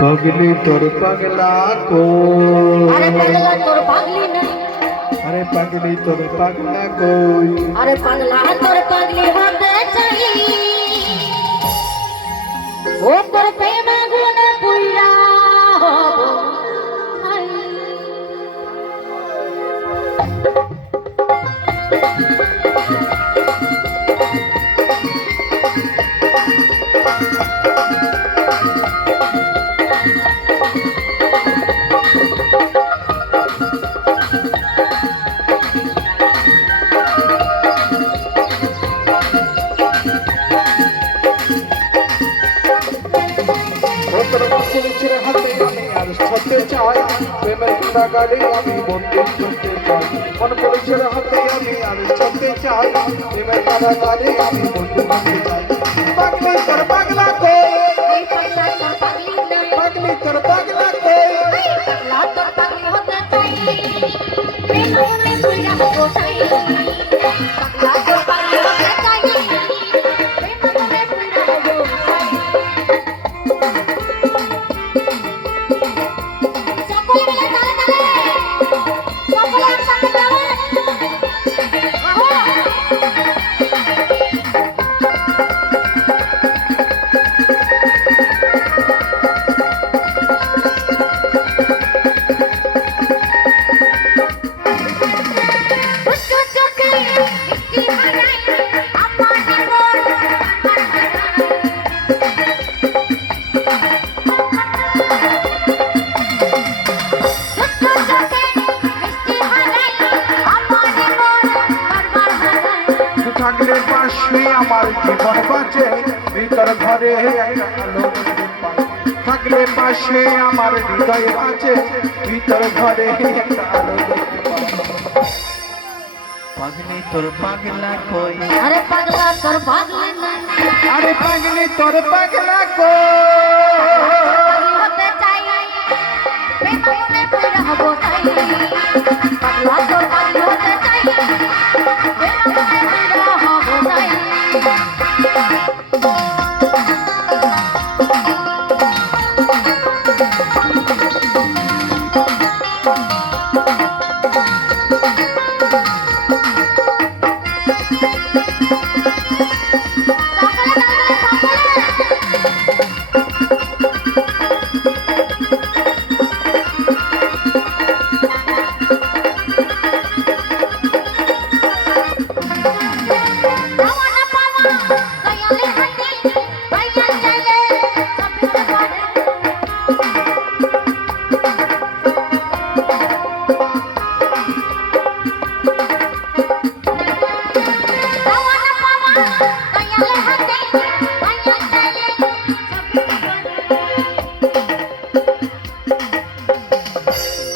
पगली तोर पगला को अरे पगला तोर पगली नहीं अरे पगली तोर पगला कोई अरे पगला तोर पगली होते चाहिए ओ तोर प्रेम गुण पूरा हो প্রেমের কারাগারে আমি বন্দী করতে চাই মন করেছিল হাতে আমি আরো ছড়তে চাই প্রেমের কারাগারে আমি বন্দী করতে চাই পাগলি তোর পাগলা কই पगला तोर पगली नहीं पागली तोर पागला कोई पगला तोर पगली होते चाहिए प्रेम गुण पूरा हो चाहिए पगला तोर पगली होते चाहिए प्रेम गुण पूरा हो সকলে মিলে তালে তালে সকলে একসাথে গাওয়া থাকলে পাশে আমার জীবন বাঁচে ভিতর ঘরে একটা আলো দেখতে পাই থাকলে পাশে আমার হৃদয় বাঁচে ভিতর ঘরে একটা আলো দেখতে পাই পাগলি তোর পাগলা কই अरे पगला तोर पगली नहीं আরে পাগলি তোর পাগলা কই पगली होते चाहिए प्रेम गुण पूरा हो चाहिए पगला तोर पगली होते चाहिए प्रेम गुण पूरा हो चाहिए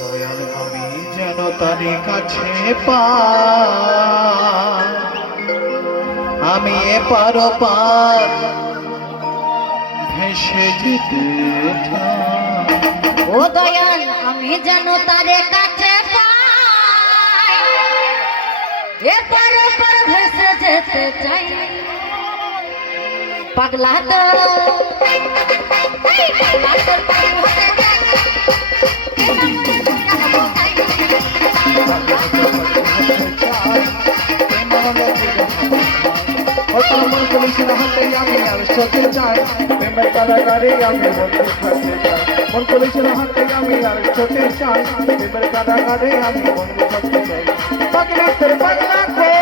দয়াল আমি যেন তার কাছে পাই আমি এপার পার ভেসে যেতে চাই ও দয়াল আমি যেন তারে কাছে পাই এপার ওপার ভেসে যেতে চাই পাগলা তো পাগলা তোর পাগল হতে চাই মন করেছিল হাতে আমি আর সতে চাই প্রেমের কারাগারে আমি বন্দী থাকতে চাই মন করেছিল হাতে আমি আর সতে চাই প্রেমের কারাগারে আমি বন্দী থাকতে চাই পাগলি তোর পাগলা কই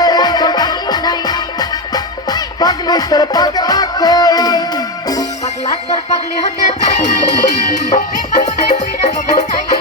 পাগলি তোর পাগলা কই पगला तोर पगली होते चाहिए प्रेम गुण पूरा हो चाहिए